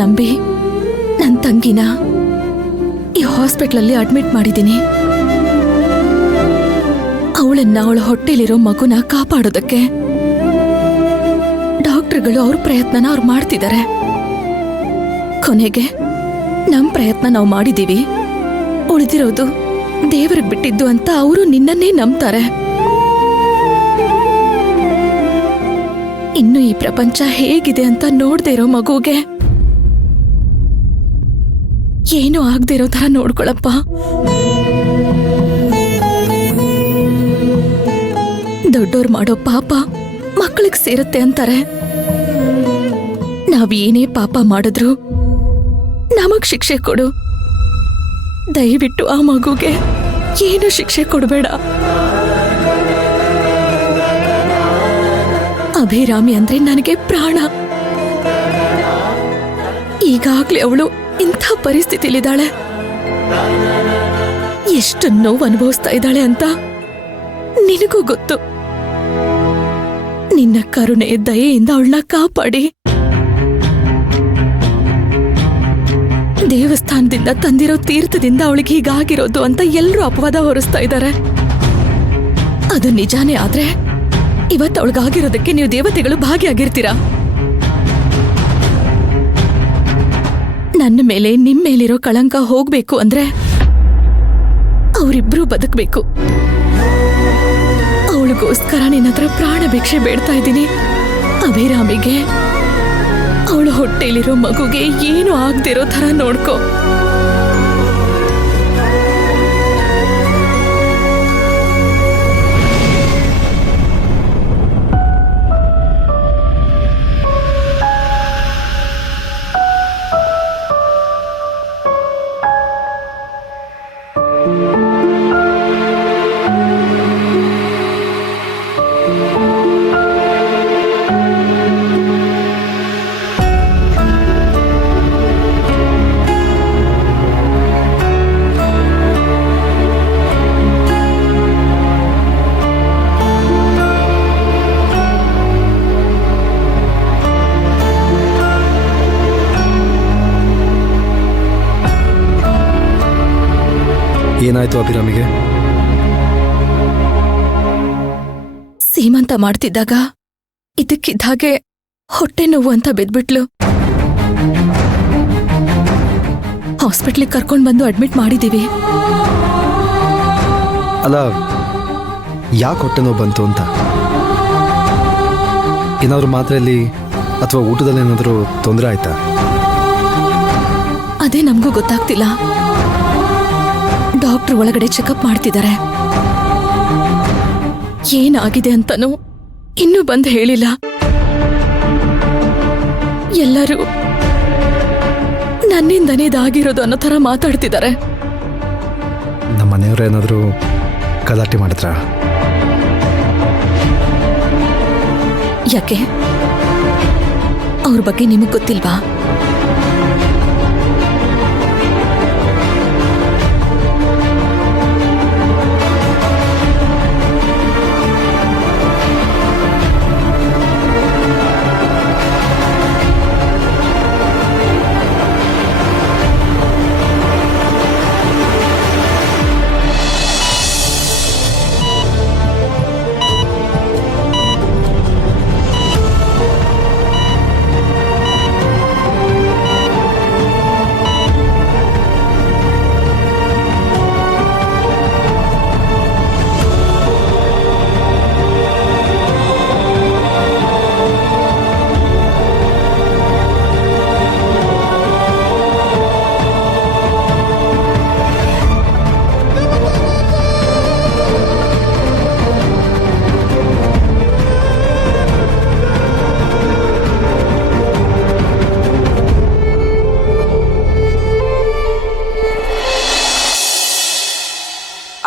ನಂಬಿ ನನ್ನ ತಂಗಿನ ಈ ಹಾಸ್ಪಿಟ್ಲಲ್ಲಿ ಅಡ್ಮಿಟ್ ಮಾಡಿದ್ದೀನಿ. ಅವಳನ್ನ ಅವಳ ಹೊಟ್ಟೆಲಿರೋ ಮಗುನ ಕಾಪಾಡೋದಕ್ಕೆ ಡಾಕ್ಟರ್ಗಳು ಅವ್ರ ಪ್ರಯತ್ನನ ಅವ್ರು ಮಾಡ್ತಿದ್ದಾರೆ. ಕೊನೆಗೆ ನಮ್ ಪ್ರಯತ್ನ ನಾವು ಮಾಡಿದೀವಿ, ಉಳಿದಿರೋದು ದೇವರಿಗೆ ಬಿಟ್ಟಿದ್ದು ಅಂತ ಅವರು ನಿನ್ನನ್ನೇ ನಂಬ್ತಾರೆ. ಇನ್ನು ಈ ಪ್ರಪಂಚ ಹೇಗಿದೆ ಅಂತ ನೋಡ್ದೇ ಇರೋ ಮಗುಗೆ ಏನೂ ಆಗದೆ ಇರೋ ತರ ನೋಡ್ಕೊಳಪ್ಪ. ದೊಡ್ಡೋರ್ ಮಾಡೋ ಪಾಪ ಮಕ್ಕಳಿಗೆ ಸೇರುತ್ತೆ ಅಂತಾರೆ. ನಾವೇನೇ ಪಾಪ ಮಾಡಿದ್ರು ನಮಗ್ ಶಿಕ್ಷೆ ಕೊಡು. ದಯವಿಟ್ಟು ಆ ಮಗುಗೆ ಏನು ಶಿಕ್ಷೆ ಕೊಡಬೇಡ. ಅಭಿರಾಮಿ ಅಂದ್ರೆ ನನಗೆ ಪ್ರಾಣ. ಈಗಾಗ್ಲೇ ಅವಳು ಇಂಥ ಪರಿಸ್ಥಿತಿಲಿದ್ದಾಳೆ. ಎಷ್ಟು ನೋವು ಅನುಭವಿಸ್ತಾ ಇದ್ದಾಳೆ ಅಂತ ನಿನಗೂ ಗೊತ್ತು. ನಿನ್ನ ಕರುಣೆ ದಯೆಯಿಂದ ಅವಳನ್ನ ಕಾಪಾಡಿ ದೇವಸ್ಥಾನದಿಂದ ತಂದಿರೋ ತೀರ್ಥದಿಂದ ಅವಳಿಗೆ ಹೀಗಾಗಿರೋದು ಅಂತ ಎಲ್ಲರೂ ಅಪವಾದ ಹೊರಿಸ್ತಾ ಇದ್ದಾರೆ. ಅದು ನಿಜಾನೇ ಆದ್ರೆ ಇವತ್ತು ಅವಳಿಗಾಗಿರೋದಕ್ಕೆ ನೀವು ದೇವತೆಗಳು ಭಾಗಿಯಾಗಿರ್ತೀರಾ? ನನ್ನ ಮೇಲೆ ನಿಮ್ ಮೇಲಿರೋ ಕಳಂಕ ಹೋಗ್ಬೇಕು ಅಂದ್ರೆ ಅವರಿಬ್ರು ಬದುಕಬೇಕು. ಅವಳಿಗೋಸ್ಕರ ನಿನ್ನ ಹತ್ರ ಪ್ರಾಣ ಭಿಕ್ಷೆ ಬೇಡ್ತಾ ಇದ್ದೀನಿ. ಅಭಿರಾಮಿಗೆ ಅವಳು ಹೊಟ್ಟೆಲಿರೋ ಮಗುಗೆ ಏನು ಆಗದಿರೋ ತರ ನೋಡ್ಕೋ. ಏನಾಯ್ತು ಅಭಿರಾಮಿಗೆ? ಸೀಮಂತ ಮಾಡ್ತಿದ್ದಾಗ ಇದಕ್ಕಿದ್ದಾಗೆ ಹೊಟ್ಟೆ ನೋವು ಅಂತ ಬಿದ್ಬಿಟ್ಲು. ಹಾಸ್ಪಿಟ್ಲಿಗೆ ಕರ್ಕೊಂಡ್ ಬಂದು ಅಡ್ಮಿಟ್ ಮಾಡಿದೀವಿ. ಅಲ್ಲ, ಯಾಕೆ ಹೊಟ್ಟೆ ನೋವು ಬಂತು ಅಂತ? ಏನಾದ್ರು ಮಾತ್ರೆಯಲ್ಲಿ ಅಥವಾ ಊಟದಲ್ಲಿ ಏನಾದರೂ ತೊಂದರೆ ಆಯ್ತಾ? ಅದೇ ನಮಗೂ ಗೊತ್ತಾಗ್ತಿಲ್ಲ. ಡಾಕ್ಟರ್ ಒಳಗಡೆ ಚೆಕಪ್ ಮಾಡ್ತಿದ್ದಾರೆ. ಏನಾಗಿದೆ ಅಂತನೂ ಇನ್ನೂ ಬಂದು ಹೇಳಿಲ್ಲ. ಎಲ್ಲರೂ ನನ್ನಿಂದನೇ ಇದಾಗಿರೋದು ಅನ್ನೋ ಥರ ಮಾತಾಡ್ತಿದ್ದಾರೆ. ನಮ್ಮ ಮನೆಯವರು ಏನಾದರೂ ಗಲಾಟೆ ಮಾಡಿದ್ರಾ? ಯಾಕೆ, ಅವ್ರ ಬಗ್ಗೆ ನಿಮಗ್ ಗೊತ್ತಿಲ್ವಾ?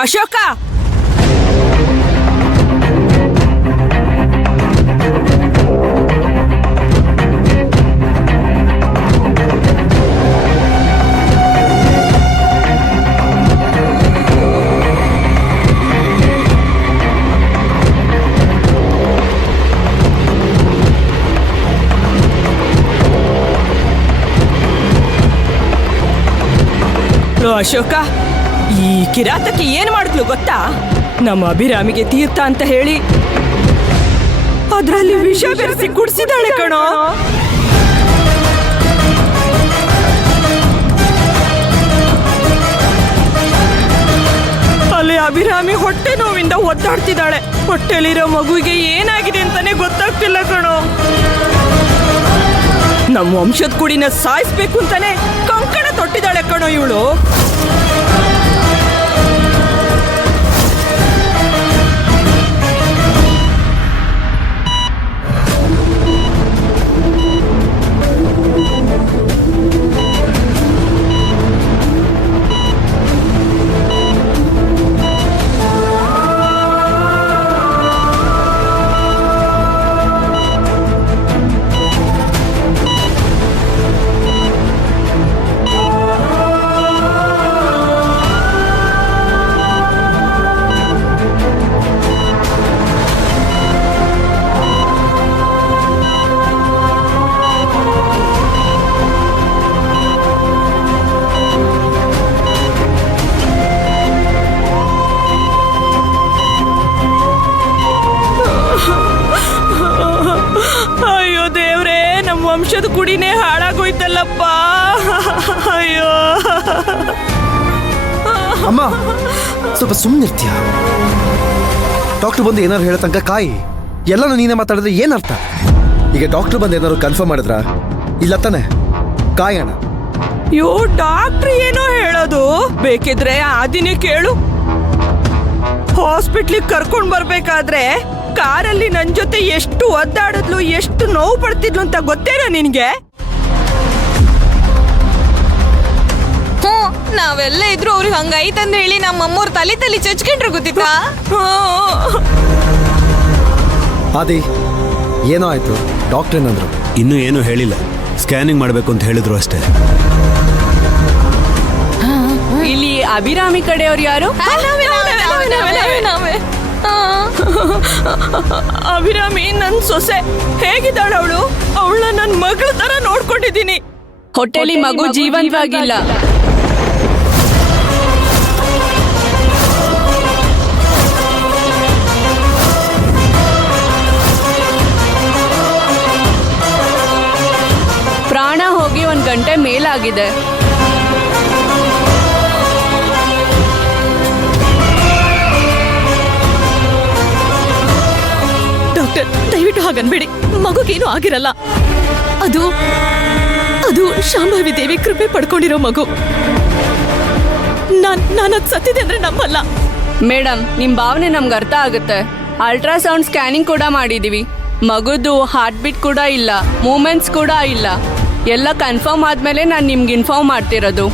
ಅಶೋಕ, ಅಶೋಕ, ಈ ಕಿರಾತಕ್ಕೆ ಏನ್ ಮಾಡಿದ್ಲು ಗೊತ್ತಾ? ನಮ್ಮ ಅಭಿರಾಮಿಗೆ ತೀರ್ಥ ಅಂತ ಹೇಳಿ ಅದ್ರಲ್ಲಿ ವಿಷ ಬೆರೆಸಿ ಕುಡಿಸಿದಾಳೆ ಕಣೋ. ಅಲ್ಲಿ ಅಭಿರಾಮಿ ಹೊಟ್ಟೆ ನೋವಿಂದ ಒದ್ದಾಡ್ತಿದ್ದಾಳೆ. ಹೊಟ್ಟೆಲಿರೋ ಮಗುವಿಗೆ ಏನಾಗಿದೆ ಅಂತಾನೆ ಗೊತ್ತಾಗ್ತಿಲ್ಲ ಕಣೋ. ನಮ್ಮ ವಂಶದ ಕುಡಿನ ಸಾಯಿಸ್ಬೇಕು ಅಂತಾನೆ ಕಂಕಣ ತೊಟ್ಟಿದ್ದಾಳೆ ಕಣೋ ಇವಳು. ಅಯ್ಯೋ ದೇವ್ರೇ, ನಮ್ಮ ವಂಶದ ಕುಡಿನೇ ಹಾಳಾಗೋಯ್ತಲ್ಲಪ್ಪ. ಅಯ್ಯೋ ಅಮ್ಮ, ಸ್ವಲ್ಪ ಸುಮ್ಮನಿರ್ತೀಯ? ಡಾಕ್ಟರ್ ಬಂದು ಏನಾರು ಹೇಳೋ ತನಕ ಕಾಯಿ. ಎಲ್ಲನೂ ನೀನೇ ಮಾತಾಡಿದ್ರೆ ಏನರ್ಥ? ಈಗ ಡಾಕ್ಟರ್ ಬಂದು ಏನಾದ್ರು ಕನ್ಫರ್ಮ್ ಮಾಡಿದ್ರ? ಇಲ್ಲ ತಾನೆ, ಕಾಯೋಣ. ಅಯ್ಯೋ, ಡಾಕ್ಟ್ರ್ ಏನೋ ಹೇಳೋದು, ಬೇಕಿದ್ರೆ ಆ ದಿನೇ ಕೇಳು. ಹಾಸ್ಪಿಟ್ಲಿಗೆ ಕರ್ಕೊಂಡ್ ಬರ್ಬೇಕಾದ್ರೆ ಕಾರಲ್ಲಿ ನನ್ ಜೊತೆ ಎಷ್ಟು ಒದ್ದಾಡಿದ್ಲು, ಎಷ್ಟು ನೋವು ಪಡ್ತಿದ್ಲು ಅಂತ ಗೊತ್ತೇನೋ ನಿನ್ಗೆ? ನಾವೆಲ್ಲ ಇದ್ರು ಅವ್ರಿಗೆ ಹಂಗೈತಂದ್ ಹೇಳಿ ನಮ್ಮ ಅಮ್ಮವ್ರ ತಲೆ ಚಚ್ಕೊಂಡ್ರೆ ಗೊತ್ತಿತ್ತಾ? ಆದಿ, ಏನೋ ಆಯ್ತು? ಡಾಕ್ಟರ್ ಏನಂದ್ರು? ಇನ್ನೂ ಏನೂ ಹೇಳಿಲ್ಲ, ಸ್ಕ್ಯಾನಿಂಗ್ ಮಾಡಬೇಕು ಅಂತ ಹೇಳಿದ್ರು ಅಷ್ಟೇ. ಇಲ್ಲಿ ಅಭಿರಾಮಿ ಕಡೆಯವ್ರು ಯಾರು? ಅಭಿರಾಮಿ ನನ್ ಸೊಸೆ. ಹೇಗಿದ್ದಾಳ ಅವಳು? ಅವಳನ್ನ ನನ್ ಮಗಳ ತರ ನೋಡ್ಕೊಂಡಿದ್ದೀನಿ. ಹೊಟ್ಟೆಲಿ ಮಗು ಜೀವಂತವಾಗಿಲ್ಲ. ಪ್ರಾಣ ಹೋಗಿ 1 ಗಂಟೆ ಮೇಲಾಗಿದೆ. ಡಾಕ್ಟರ್, ದಯವಿಟ್ಟು ಹಾಗನ್ಬೇಡಿ. ಮಗುಗೇನು ಆಗಿರಲ್ಲ. ಅದು ಅದು ಶಾಂಭವಿ ದೇವಿ ಕೃಪೆ ಪಡ್ಕೊಂಡಿರೋ ಮಗು. ನಾನು ಅದು ಸತ್ತಿದೆ ಅಂದ್ರೆ ನಂಬಲ್ಲ. ಮೇಡಮ್, ನಿಮ್ ಭಾವನೆ ನಮ್ಗೆ ಅರ್ಥ ಆಗುತ್ತೆ. ಅಲ್ಟ್ರಾಸೌಂಡ್ ಸ್ಕ್ಯಾನಿಂಗ್ ಕೂಡ ಮಾಡಿದೀವಿ. ಮಗುದು ಹಾರ್ಟ್ ಬೀಟ್ ಕೂಡ ಇಲ್ಲ, ಮೂಮೆಂಟ್ಸ್ ಕೂಡ ಇಲ್ಲ. ಎಲ್ಲ ಕನ್ಫರ್ಮ್ ಆದ್ಮೇಲೆ ನಾನು ನಿಮ್ಗೆ ಇನ್ಫಾರ್ಮ್ ಮಾಡ್ತಿರೋದು.